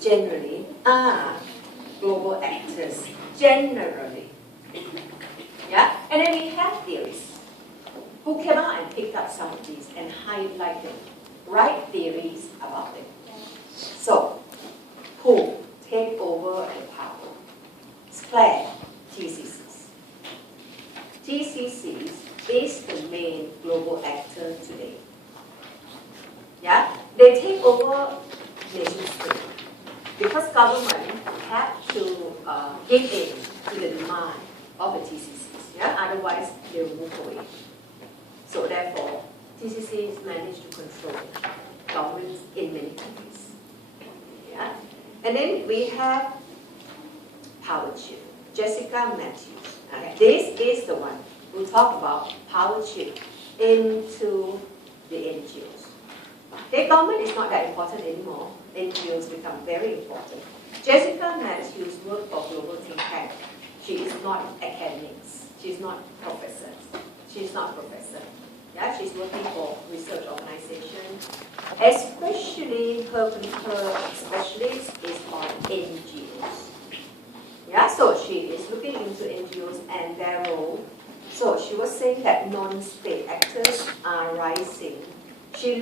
TCCs generally are global actors, generally. Yeah? And then we have theorists who came out and picked up some of these and highlight them, write theories about them. So, who take over the power? Square TCCs. TCCs is the main global actor today. Yeah? They take over nation state because government have to give in to the demand of the TCCs. Yeah? Otherwise, they will move away. So therefore, TCCs manage to control governments in many countries. Yeah? And then we have power shift. Jessica Matthews. Okay. This is the one who talk about power shift into the NGOs. The government is not that important anymore. NGOs become very important. Jessica Matthews worked for Global Think Tank. She is not academics. She's not professor. She's not professor. Yeah, she's working for research organization. Especially her specialist is on NGOs. Yeah, so she is looking into NGOs and their role. So she was saying that non-state actors are rising. She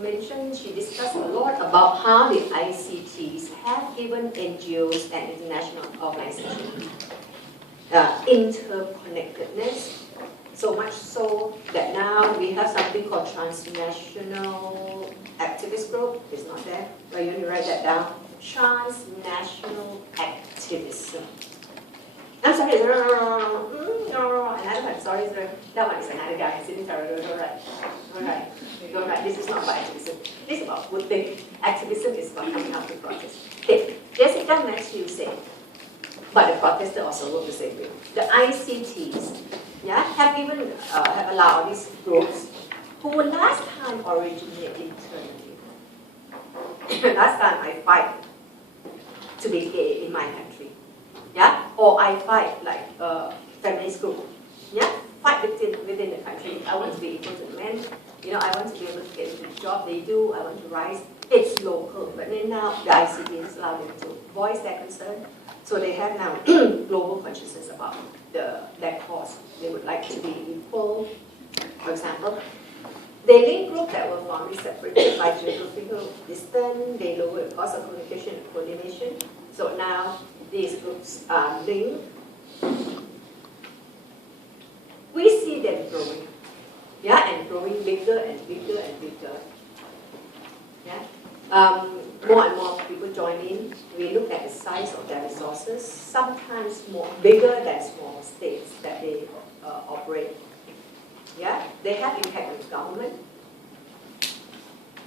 mentioned, she discussed a lot about how the ICTs have given NGOs and international organizations interconnectedness, so much so that now we have something called transnational activist group. It's not there, but you need to write that down. Transnational activism. I'm sorry, another one, sorry, that one is another guy sitting there, don't write, this is not about activism, this is about good thing. Activism is about coming out to protest. Okay, Jessica Matthews said, but the protester also wrote the same way. The ICTs, yeah, have given, have allowed these groups who last time originated internally. Last time I fight to be gay in my country, yeah, or I fight like a feminist group, yeah, fight within the country. I want to be equal to men, you know, I want to be able to get into the job they do, I want to rise. It's local, but then now the ICTs allow them to voice their concern. So they have now global consciousness about their cause. They would like to be equal. For example, they link groups that were formerly separated by geographical distance. They lower the cost of communication and coordination. So now these groups are linked. We see them growing. Yeah, and growing bigger and bigger and bigger. Yeah. More and more people join in. We look at the size of their resources, sometimes bigger than small states that they operate. Yeah, they have impact on the government.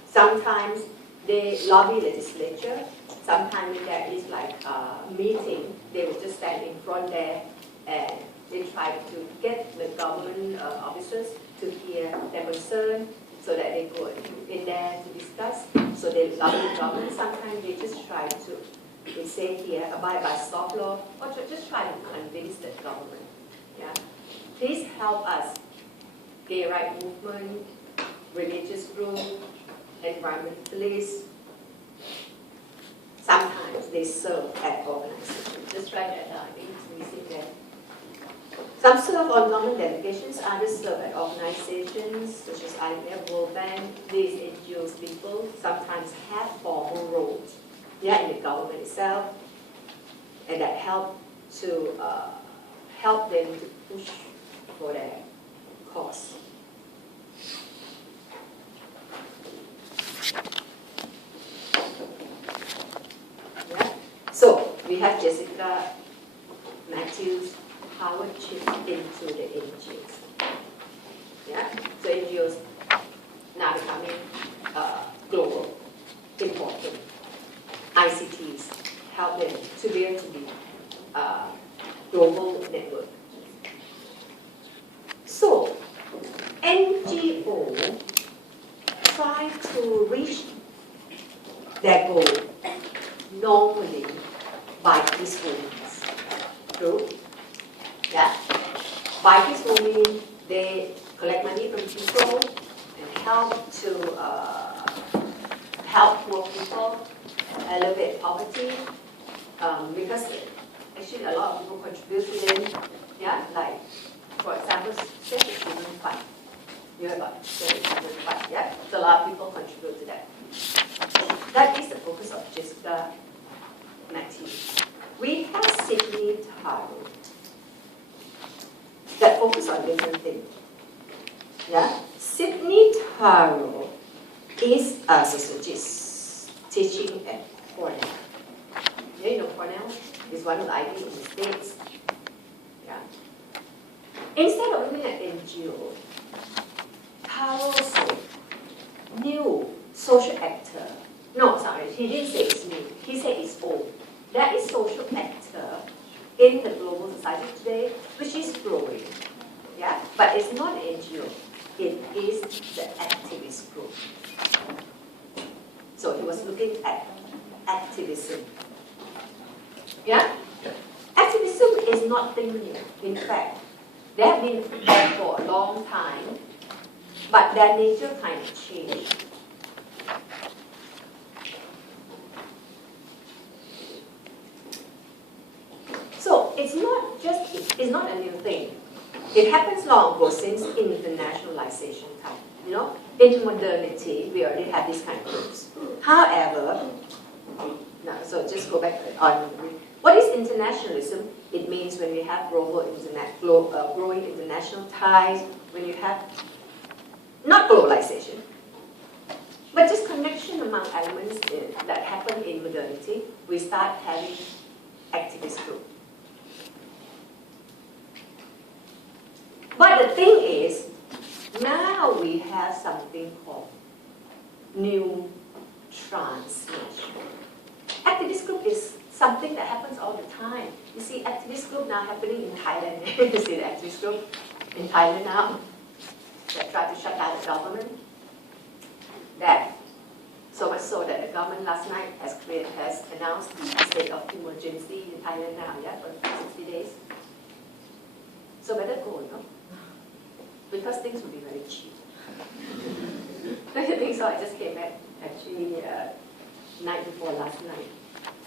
Sometimes they lobby legislature. Sometimes there is like a meeting, they will just stand in front there and they try to get the government officers to hear their concern, so that they go in there to discuss. So they lobby the government. Sometimes they just try to, they say here, abide by soft law, or just try to convince the government. Yeah, please help us. Gay rights movement, religious group, environmentalists. Sometimes they serve at organizations. Just write that down. I think it's missing there. Some serve on government delegations, others serve at organizations such as IMF, World Bank. These NGOs people sometimes have formal roles, yeah, in the government itself, and that help to help them to push for their cause. Yeah. So we have Jessica Matthews. Power shift into the NGOs. Yeah, so NGOs now becoming global, important. ICTs help them to be able to be global network. So NGO try to reach their goal normally by peaceful means. True? Yeah. By peaceful means, they collect money from people and help to help poor people, elevate poverty, because actually a lot of people contribute to them. Yeah, like for example, Save the Children Fund. You heard about Save the Children Fund, yeah? So a lot of people contribute to that. That is the focus of Jessica Matthew. We have Sydney Taro that focus on different things. Yeah, Sydney Taro is a sociologist teaching at Cornell. Yeah, you know Cornell is one of the Ivy in the States. Yeah. Instead of looking at NGO, Taro said new social actor. No, sorry, he didn't say it's new. He said it's old. There is social actor in the global society today, which is growing. Yeah, but it's not an NGO. It is the activist group. So he was looking at activism. Yeah? Activism is nothing new. In fact, they have been there for a long time, but their nature kind of changed. So it's not a new thing. It happens long ago since internationalization time. You know, in modernity, we already have these kind of groups. However, now, so just go back on. What is internationalism? It means when you have growing international ties, when you have not globalization, but just connection among elements that happen in modernity, we start having activist groups. But the thing is, now we have something called new transnational. Activist group is something that happens all the time. You see activist group now happening in Thailand. You see the activist group in Thailand now that try to shut down the government. That so much so that the government last night has announced the state of emergency in Thailand now, yeah, for 60 days. So better go, no? Because things will be very cheap. Don't you think so? I just came back actually night before last night.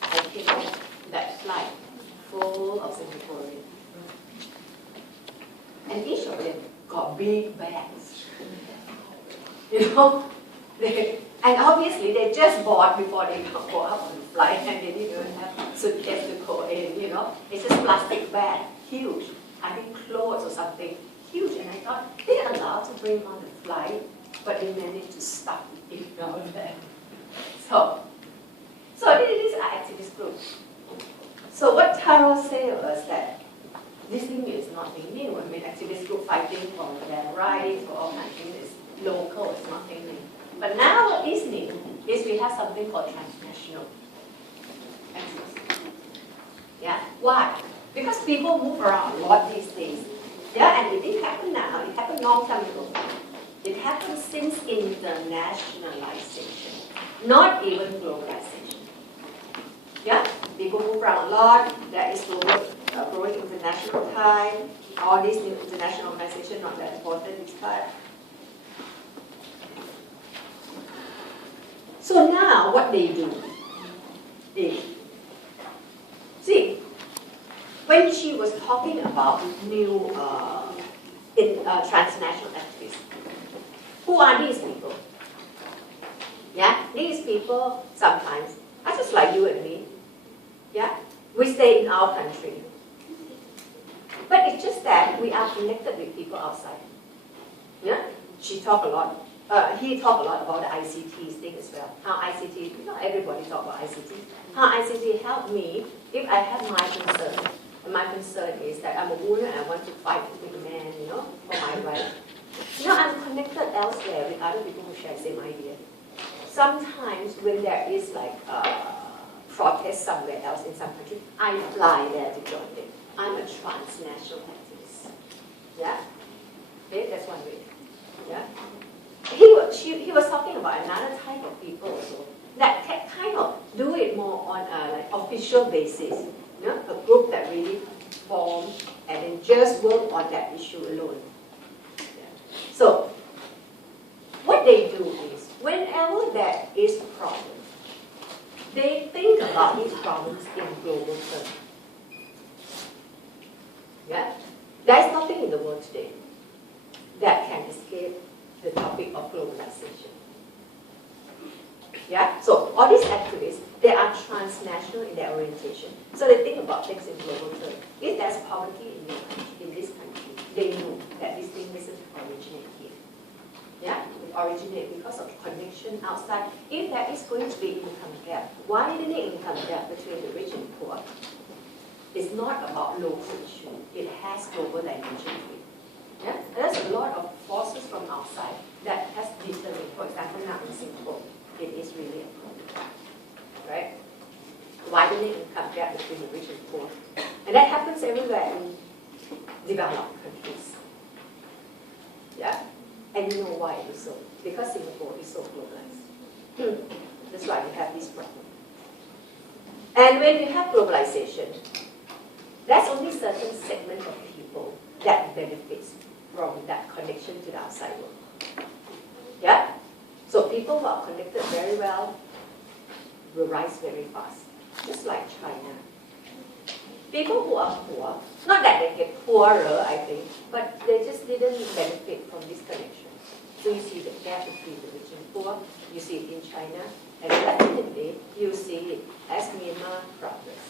I came back that flight full of Singaporeans. And each of them got big bags. You know? And obviously they just bought before they go up on the flight, and they didn't even have suitcase to go in, you know? It's just plastic bag, huge. I think clothes or something, huge. And I thought, they're allowed to bring on the flight, but they managed to stuff it in our bag. So these are activist groups. So what Taro said was that this thing is nothing new. I mean, activist group fighting for their rights, for all kinds of things, is local, it's nothing new. But now what is new is we have something called transnational activism. Yeah, why? Because people move around a lot these days. Yeah, and it didn't happen now, it happened long time ago. It happened since internationalization, not even globalization. Yeah, people move around a lot, there is growing international time, all these new international organizations, not that important this part. So now what they do is, see, when she was talking about new transnational activists, who are these people? Yeah, these people sometimes are just like you and me. Yeah, we stay in our country. But it's just that we are connected with people outside. Yeah, she talked a lot. He talked a lot about the ICT thing as well. How ICT, not everybody talk about ICT. How ICT helped me if I have my concern. And my concern is that I'm a woman and I want to fight with a man, you know, for my rights. You know, I'm connected elsewhere with other people who share the same idea. Sometimes when there is like protest somewhere else in some country, I fly there to join them. I'm a transnational activist. Yeah? Okay, that's one way. Yeah? He was talking about another type of people also that can kind of do it more on a like official basis. You know, a group that really formed and then just work on that issue alone. Yeah. So what they do is whenever there is a problem, they think about these problems in global terms. Yeah? There is nothing in the world today that can escape the topic of globalization. Yeah? So all these activists, they are transnational in their orientation. So they think about things in global terms. If there's poverty in this country, they know that this thing doesn't originate here. Yeah? It originates because of connection outside. If there is going to be income gap, widening income gap between the rich and poor is not about local issue. It has global dimension to it. Yeah? And there's a lot of forces from outside that has determined, for example, now in Singapore, it is really a problem. Right? Widening income gap between the rich and poor. And that happens everywhere in developed countries. Yeah? And you know why it is so? Because Singapore is so globalized. That's why we have this problem. And when you have globalization, there's only certain segment of people that benefits from that connection to the outside world. Yeah? So people who are connected very well will rise very fast, just like China. People who are poor, not that they get poorer, I think, but they just didn't benefit from this connection. So you see the gap between the rich and poor, you see it in China, and definitely you see it as Myanmar progress.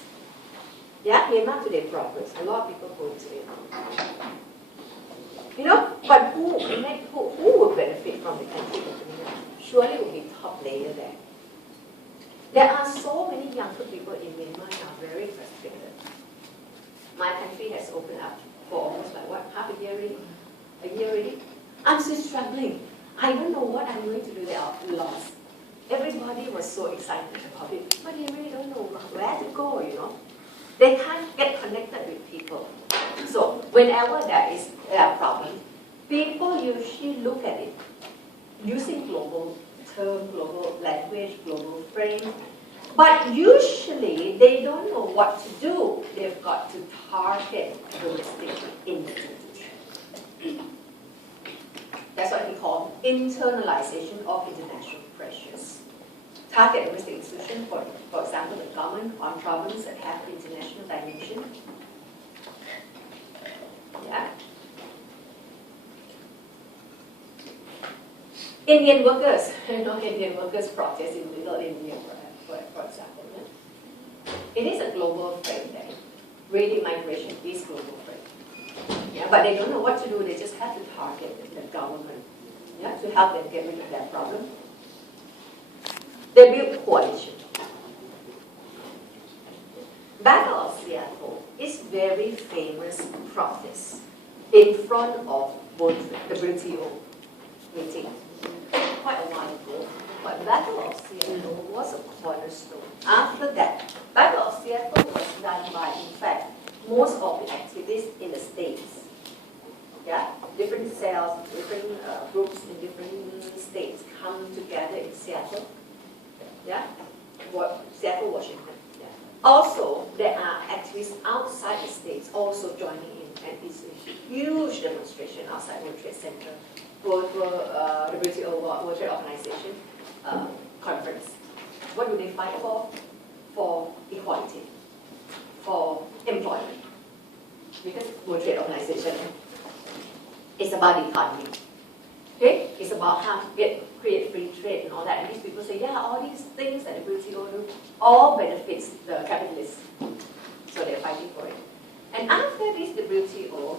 Yeah, Myanmar today progress. A lot of people go to Myanmar. You know, but who would benefit from the country opening up? Surely would be top layer there. There are so many younger people in Myanmar now very frustrated. My country has opened up for almost like what, half a year already? A year already? I'm still struggling. I don't know what I'm going to do. They are lost. Everybody was so excited about it, but they really don't know where to go, you know. They can't get connected with people. So whenever there is a problem, people usually look at it using global term, global language, global frame. But usually they don't know what to do. They've got to target domestic institutions. That's what we call internalization of international pressures. Target domestic institutions, for example, the government on problems that have international dimension. Yeah. Indian workers, Indian workers protest in Little India, for example. Yeah? It is a global frame there. Really, migration is global frame. Yeah, but they don't know what to do. They just have to target the government, yeah, to help them get rid of that problem. They build coalition. Battle of Seattle is very famous protest in front of the WTO meeting quite a while ago. But Battle of Seattle was a cornerstone. After that, Battle of Seattle was done by, in fact, most of the activists in the States. Yeah, different cells, different groups in different states come together in Seattle. Yeah, Seattle, Washington. Yeah. Also, there are activists outside the states also joining in, and it's a huge demonstration outside World Trade Center, the WTO, World Trade Organization conference. What do they fight for? For equality, for employment. Because World Trade Organization is about the economy. Okay? It's about how to create free trade and all that. And these people say, yeah, all these things that the WTO do, all benefits the capitalists. So they're fighting for it. And after this WTO,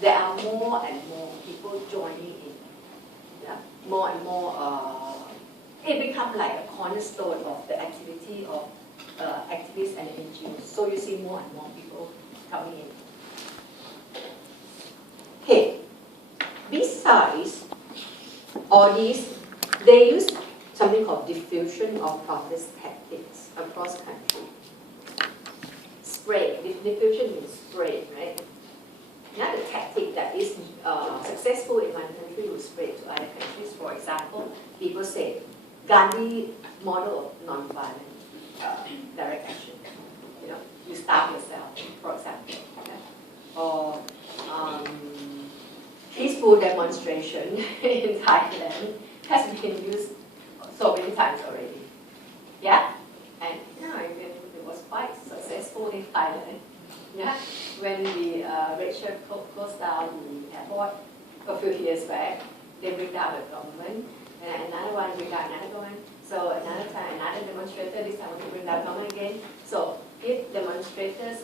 there are more and more people joining in. Yeah? More and more, it becomes like a cornerstone of the activity of activists and NGOs. So you see more and more people coming in. Okay. Besides all these, they use something called diffusion of protest tactics across country. Spray. Diffusion means spray, right? Another tactic that is successful in one country will spread to other countries. For example, people say Gandhi model of non-violent direct action. You know, you starve yourself, for example. Okay? Or peaceful demonstration in Thailand has been used so many times already. Yeah? And Thailand. Yeah, when Rachel closed down the airport a few years back, they bring down the government, and another one bring down another one. So another time, another demonstrator, this time to bring down government again. So if demonstrators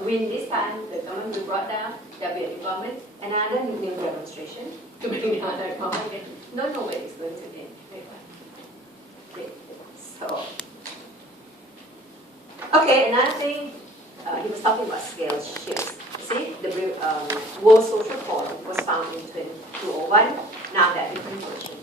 win this time, the government will brought down, there'll be a new government, another new demonstration to bring down the government again. Don't know where it's going to end. Okay, so. Okay, another thing, he was talking about scale shifts. See, the World Social Forum was founded in 2001. Now there are different versions.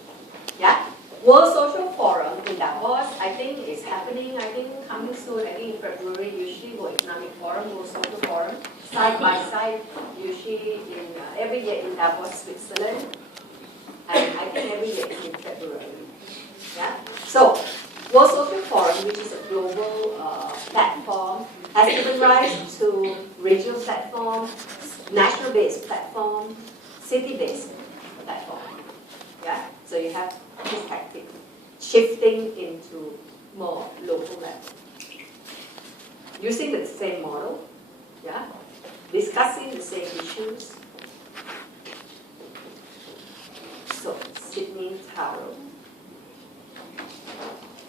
Yeah? World Social Forum in Davos, I think is happening, coming soon, I think in February, usually World Economic Forum, World Social Forum, side by side, usually in every year in Davos, Switzerland. And I think every year is in February. Yeah? So, World Social Forum, which is a global platform, has given rise to regional platform, national-based platform, city-based platform. Yeah, so you have this tactic shifting into more local level, using the same model. Yeah, discussing the same issues. So Sydney Taro.